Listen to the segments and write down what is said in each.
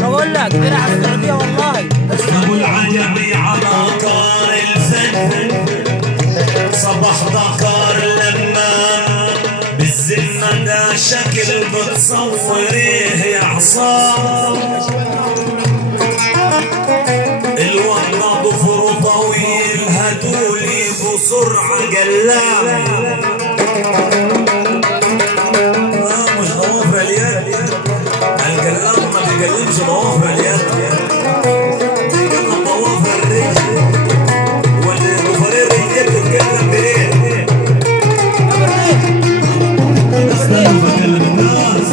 بقول لك درع السعودية والله. ابو العجبي على طار الفن صباح دكار لما بالذمة ده شكل بتصوريه يا عصام الوضع ضفره طويل هاتولي بسرعة قلام مش ضوافر اليد القلام ما بيقلمش ضوافر اليد بيقلم ضوافر الرجل والضفرين الرجل بتتكلم بريه استنوا بكلم الناس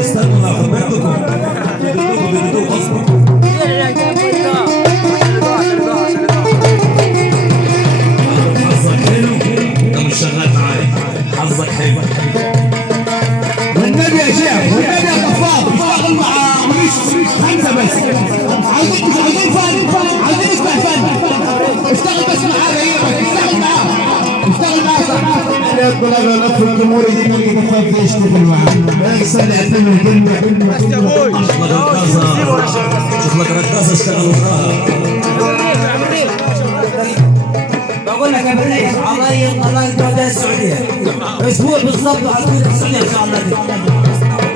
استنوا لو حبيتكم بدكم غصبكم حظك حلو انت مش شغال معايا حظك حلو والنبي يا شيخ والنبي يا طفاف اشتغل مع خمسه بس عايزين فن عايزين نسمع فن اشتغل بس معاه غيرك اشتغل معاه صح يا طلاب لف الجمهور يجي طفاف يشتغل معاه احسن يعتمد كلمه بس يا ابوي شوف لك رقاصه اشتغل وراها بقول لك يا بريش الله يقطع السعوديه اسبوع بالضبط على السعوديه ان شاء الله.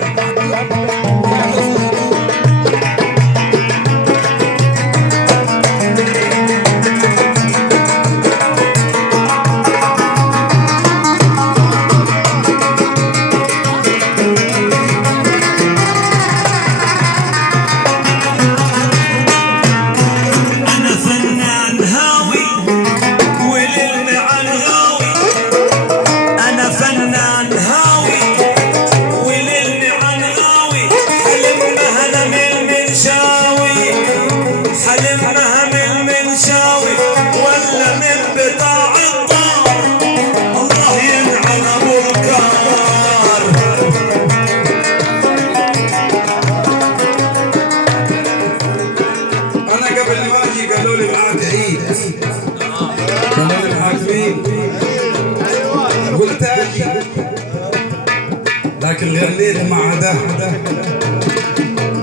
غنيت مع ده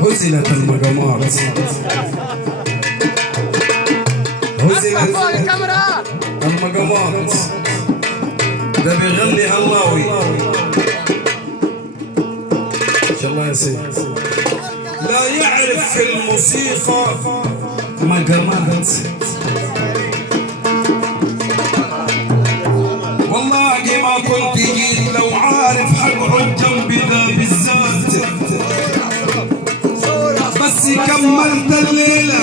هزلت المقامات هزلت المقامات ده بيغني هلاوي ان شاء الله يا سيدي لا يعرف في الموسيقى مقامات والله ما كنت جيت لو عارف حقعد جنبي ذا بالذات بس كملت الليلة